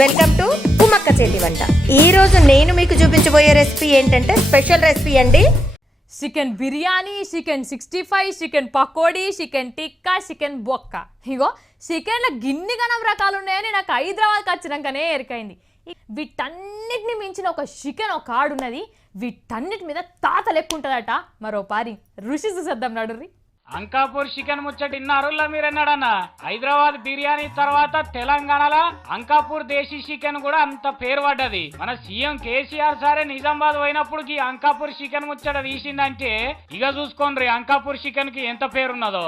Welcome to ఉమక్క చేతి వంట. ఈ రోజు నేను మీకు చూపించబోయే రెసిపీ ఏంటంటే స్పెషల్ రెసిపీ అండి. Chicken biryani, chicken 65, chicken pakodi, chicken tikka, chicken బొక్క. ఇగో చికెన్లో గిన్ని గణం రకాలు ఉన్నాయని నాకు హైదరాబాద్కి వచ్చినాకనే ఎరికైంది. వీటన్నిటిని మించిన ఒక చికెన్ ఒక ఆడున్నది. వీటన్నిటి మీద తాత లెక్కుంటుందట. మరో పారి రుచి చూసేద్దాం నడుర్రి. అంకాపూర్ చికెన్ ముచ్చట ఇన్నారులా మీరన్నాడన్న. హైదరాబాద్ బిర్యానీ తర్వాత తెలంగాణలో అంకాపూర్ దేశీ చికెన్ కూడా అంత పేరు పడ్డది. మన సీఎం కేసీఆర్ సారే నిజామాబాద్ పోయినప్పుడు ఈ అంకాపూర్ చికెన్ ముచ్చట తీసిందంటే ఇక చూసుకోండి అంకాపూర్ చికెన్ కి ఎంత పేరున్నదో.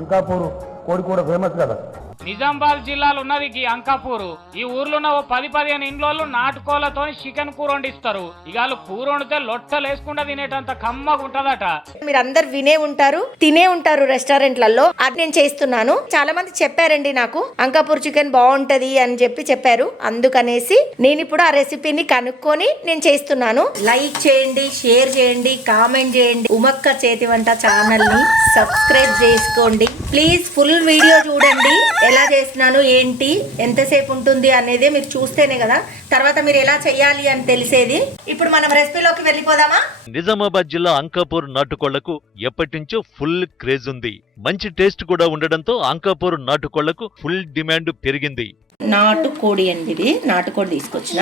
అంకాపూర్ కోడి కూడా ఫేమస్ కదా. నిజామాబాద్ జిల్లాలో ఉన్నది ఈ అంకాపూరు. ఈ ఊర్లో ఉన్న 10-15 ఇండ్లు నాటుకోళ్లతో చికెన్ కూర వండిస్తారు. ఇక వాళ్ళు కూర వండితే లొట్టలు వేసుకుంటా తినేటంత కమ్మగా ఉంటదట. మీరు అందరు వినే ఉంటారు, తినే ఉంటారు రెస్టారెంట్లలో. అది నేను చేస్తున్నాను. చాలా మంది చెప్పారండి నాకు అంకాపూర్ చికెన్ బాగుంటది అని చెప్పారు. అందుకనేసి నేను ఇప్పుడు ఆ రెసిపీని కనుక్కొని నేను చేస్తున్నాను. లైక్ చేయండి, షేర్ చేయండి, కామెంట్ చేయండి. ఉమక్క చేతి వంట ఛానల్ ని సబ్స్క్రైబ్ చేసుకోండి ప్లీజ్. ఫుల్ వీడియో చూడండి. ఎలా చేస్తున్నాను ఏంటి ఎంతసేపు ఉంటుంది అనేది మీరు చూస్తేనే కదా తర్వాత మీరు ఎలా చేయాలి అని తెలిసేది. ఇప్పుడు మనం రెసిపీలోకి వెళ్ళిపోదామా. నిజామాబాద్ జిల్లా అంకాపూర్ నాటుకోళ్లకు ఎప్పటి నుంచో ఫుల్ క్రేజ్ ఉంది. మంచి టేస్ట్ కూడా ఉండడంతో అంకాపూర్ నాటుకోళ్లకు ఫుల్ డిమాండ్ పెరిగింది. నాటుకోడి అండి ఇది. నాటుకోడి తీసుకొచ్చిన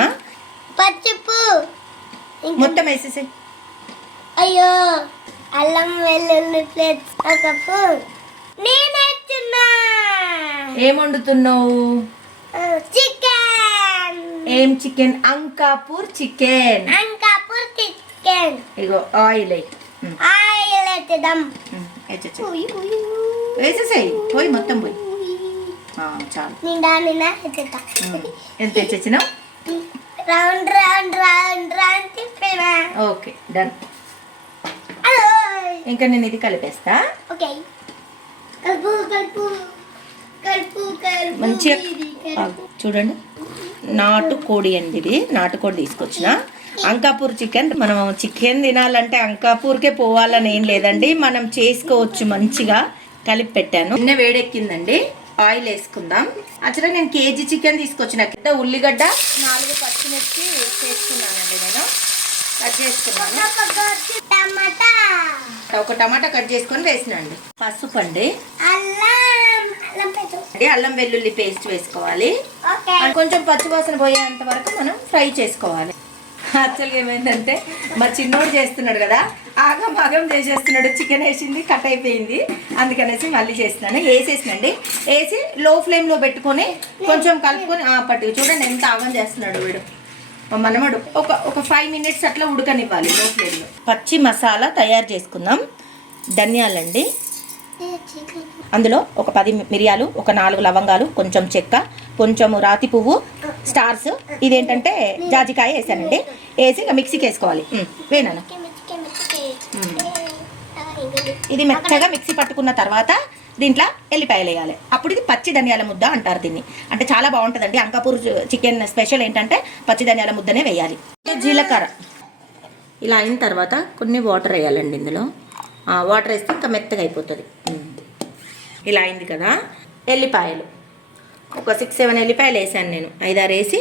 పచ్చిపు మొత్తం వేసేసి. అయ్యో అల్లం వెల్లుల్లి ప్లేట్స్ ఒక కప్పు. నేనేస్తున్నా. ఏం వండుతున్నావు? చికెన్. ఏం chicken? Ankapur chicken. Ankapur chicken. ఇగో ఆయిల్ ఆయిల్ ఎత్తడం. వేసేసాయి పోయి మొత్తం పోయి చాలు. నిండా ఎత్తుతా. ఎంత తెచ్చినావు? రౌండ్ రౌండ్ రౌండ్ రౌండ్ తిప్పినా. Okay done. ఇంకా నేను ఇది కలిపేస్తా. ఓకే కలుపు కలుపు కలుపు కలుపు. మంచిగా చూడండి. నాటుకోడి అండి ఇది. నాటుకోడి తీసుకొచ్చిన. అంకాపూర్ చికెన్. మనం చికెన్ తినాలంటే అంకాపూర్కే పోవాలని ఏం లేదండి, మనం చేసుకోవచ్చు. మంచిగా కలిపి పెట్టాను. నిన్న వేడెక్కిందండి. ఆయిల్ వేసుకుందాం. యాక్చువల్గా నేను కేజీ చికెన్ తీసుకొచ్చిన. కింద ఉల్లిగడ్డ 4 పచ్చిమిర్చి చేసుకున్నానండి. నేను కట్ చేసుకున్నాను. ఒక టమాటా కట్ చేసుకొని వేసినండి. పసుపు అండి, అల్లం వెల్లుల్లి పేస్ట్ వేసుకోవాలి. కొంచెం పచ్చివాసన పోయేంత వరకు మనం ఫ్రై చేసుకోవాలి. యాక్చువల్గా ఏమైందంటే మా చిన్నోడు చేస్తున్నాడు కదా, ఆగం చేసేస్తున్నాడు. చికెన్ వేసింది కట్ అయిపోయింది, అందుకనేసి మళ్ళీ చేస్తున్నాను. వేసేసినండి. వేసి లో ఫ్లేమ్లో పెట్టుకొని కొంచెం కలుపుకొని పట్టు. చూడండి ఎంత ఆగం చేస్తున్నాడు వీడు మనమడు. ఒక 5 మినిట్స్ అట్లా ఉడకనివ్వాలి లో ఫ్లేమ్లో. పచ్చి మసాలా తయారు చేసుకుందాం. ధనియాలండి, అందులో ఒక 10 మిరియాలు, ఒక 4 లవంగాలు, కొంచెం చెక్క, కొంచెము రాతి పువ్వు, స్టార్స్, ఇదేంటంటే జాజికాయ వేసానండి. వేసి ఇంకా మిక్సీకి వేసుకోవాలి. వేనా ఇది మెత్తగా మిక్సీ పట్టుకున్న తర్వాత దీంట్లో ఎల్లిపాయలు వేయాలి. అప్పుడు ఇది పచ్చి ధనియాల ముద్ద అంటారు దీన్ని. అంటే చాలా బాగుంటుందండి. అంకాపూర్ చికెన్ స్పెషల్ ఏంటంటే పచ్చి ధనియాల ముద్దనే వేయాలి. జీలకర్ర ఇలా అయిన తర్వాత కొన్ని వాటర్ వేయాలండి ఇందులో. వాటర్ వేస్తే ఇంకా మెత్తగా అయిపోతుంది. ఇలా అయింది కదా. ఎల్లిపాయలు ఒక 6-7 ఎల్లిపాయలు వేసాను నేను. 5-6 వేసి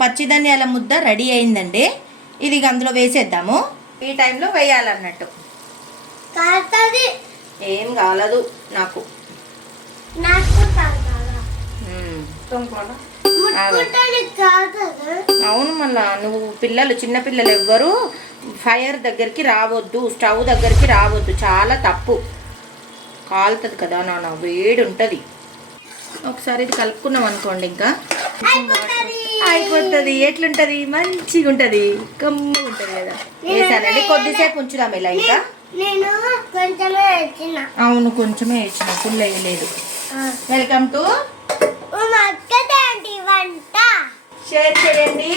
పచ్చి ధనియాల ముద్ద రెడీ అయిందండి. ఇది అందులో వేసేద్దాము. ఈ టైంలో వేయాలన్నట్టు. ఏం కాలదు నాకు. అవును, మళ్ళా నువ్వు చిన్న పిల్లలు ఎవ్వరు ఫైర్ దగ్గరికి రావద్దు, స్టవ్ దగ్గరికి రావద్దు. చాలా తప్పు. కాలుతుంది కదా నాన్న, వేడి ఉంటుంది. ఒకసారి ఇది కలుపుకున్నాం అనుకోండి ఇంకా అయిపోతుంది. ఎట్లుంటది? మంచిగా ఉంటుంది, కమ్మగా ఉంటుంది కదా. వేసానండి. కొద్దిసేపు ఉంచుదాం ఇలా. ఇంకా అవును, కొంచెమే వేసిన, ఫుల్ వేయలేదు. వెల్కమ్ టు వంట. షేర్ చేయండి,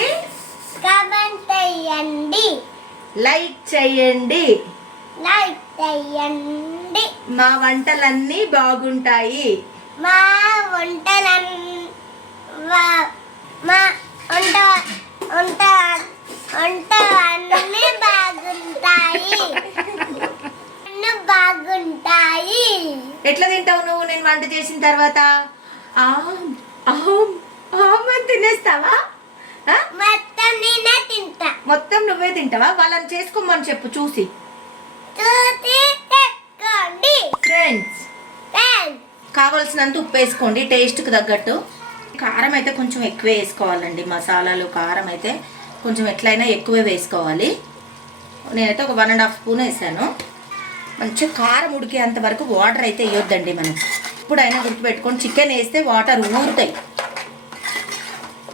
కామెంట్ చేయండి, లైక్ చేయండి. మా వంటలన్నీ బాగుంటాయి. మా వంటలన్నీ బాగుంటాయి. అన్నీ బాగుంటాయి. ఎట్లా తింటావు నువ్వు నేను వంట చేసిన తర్వాత? ఆమ్ ఆమ్ ఆమ్ అని తినేస్తావా? ఆ? మొత్తం నేనే తింటా. మొత్తం నువ్వే తింటావా? వాళ్ళని చేసుకోమని చెప్పు చూసి. చూసి తెచ్చుకోండి ఫ్రెండ్స్, కావలసినంత ఉప్పు వేసుకోండి టేస్ట్కి తగ్గట్టు. కారం అయితే కొంచెం ఎక్కువే వేసుకోవాలండి. మసాలాలు కారం అయితే కొంచెం ఎట్లయినా ఎక్కువే వేసుకోవాలి. నేనైతే ఒక 1.5 స్పూన్ వేసాను. మంచిగా కారం ఉడికేంత వరకు వాటర్ అయితే వేయొద్దండి మనం. ఇప్పుడైనా గుర్తుపెట్టుకొని చికెన్ వేస్తే వాటర్ ఊరుతాయి.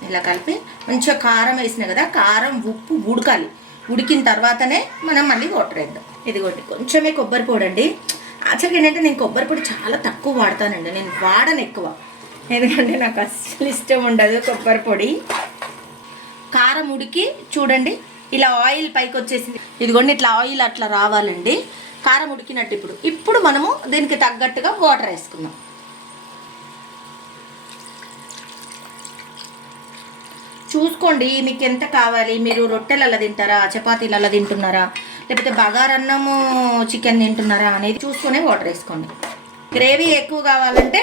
ఇలా కలిపి మంచిగా కారం వేసినా కదా, కారం ఉప్పు ఉడకాలి. ఉడికిన తర్వాతనే మనం మళ్ళీ వాటర్ వేద్దాం. ఇదిగోండి కొంచెమే కొబ్బరి పొడి అండి. యాక్చువల్గా ఏంటంటే నేను కొబ్బరి పొడి చాలా తక్కువ వాడతానండి. నేను వాడను ఎక్కువ, ఎందుకంటే నాకు అస్సలు ఇష్టం ఉండదు కొబ్బరి పొడి. కారం ఉడికి చూడండి ఇలా ఆయిల్ పైకి వచ్చేసింది. ఇదిగోండి ఇట్లా ఆయిల్ అట్లా రావాలండి. కారం ఉడికినట్టు ఇప్పుడు మనము దీనికి తగ్గట్టుగా వాటర్ వేసుకుందాం. చూసుకోండి మీకు ఎంత కావాలి. మీరు రొట్టెలలో తింటారా, చపాతీలలో తింటున్నారా, లేకపోతే బగారన్నము చికెన్ తింటున్నారా అనేది చూసుకునే వాటర్ వేసుకోండి. గ్రేవీ ఎక్కువ కావాలంటే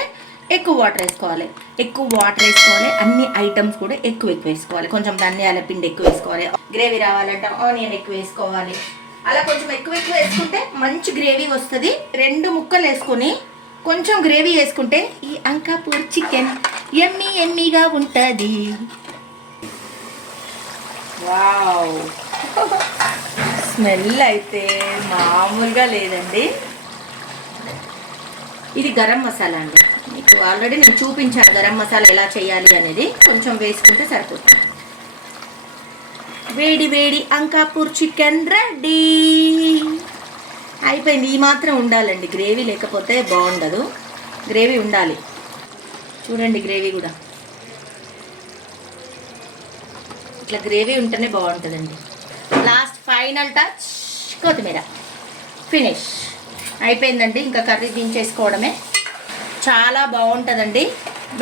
ఎక్కువ వాటర్ వేసుకోవాలి. అన్ని ఐటమ్స్ కూడా ఎక్కువ వేసుకోవాలి. కొంచెం ధనియాల పిండి ఎక్కువ వేసుకోవాలి. గ్రేవీ రావాలంటే ఆనియన్ ఎక్కువ వేసుకోవాలి. అలా కొంచెం ఎక్కువ వేసుకుంటే మంచి గ్రేవీ వస్తుంది. 2 ముక్కలు వేసుకొని కొంచెం గ్రేవీ వేసుకుంటే ఈ అంకాపూర్ చికెన్ ఎమ్మీగా ఉంటుంది. వావ్, స్మెల్ అయితే మామూలుగా లేదండి. ఇది గరం మసాలా అండి. మీకు ఆల్రెడీ నేను చూపించాను గరం మసాలా ఎలా చేయాలి అనేది. కొంచెం వేసుకుంటే సరిపోతుంది. వేడి వేడి అంకాపూర్ చికెన్ రెడీ అయిపోయింది. ఈ మాత్రం ఉండాలండి, గ్రేవీ లేకపోతే బాగుండదు. గ్రేవీ ఉండాలి. చూడండి గ్రేవీ కూడా ఇట్లా గ్రేవీ ఉంటేనే బాగుంటుందండి. లాస్ట్ ఫైనల్ టచ్ కొత్తిమీర. ఫినిష్ అయిపోయిందండి. ఇంకా కర్రీ దించేసుకోవడమే. చాలా బాగుంటుందండి.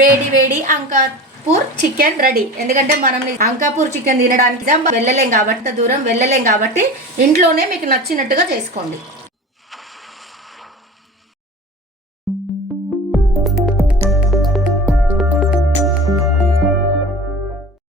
వేడి వేడి అంకాపూర్ చికెన్ రెడీ. ఎందుకంటే మనం అంకాపూర్ చికెన్ తినడానికి వెళ్ళలేం కాబట్టి, దూరం వెళ్ళలేం కాబట్టి ఇంట్లోనే మీకు నచ్చినట్టుగా చేసుకోండి.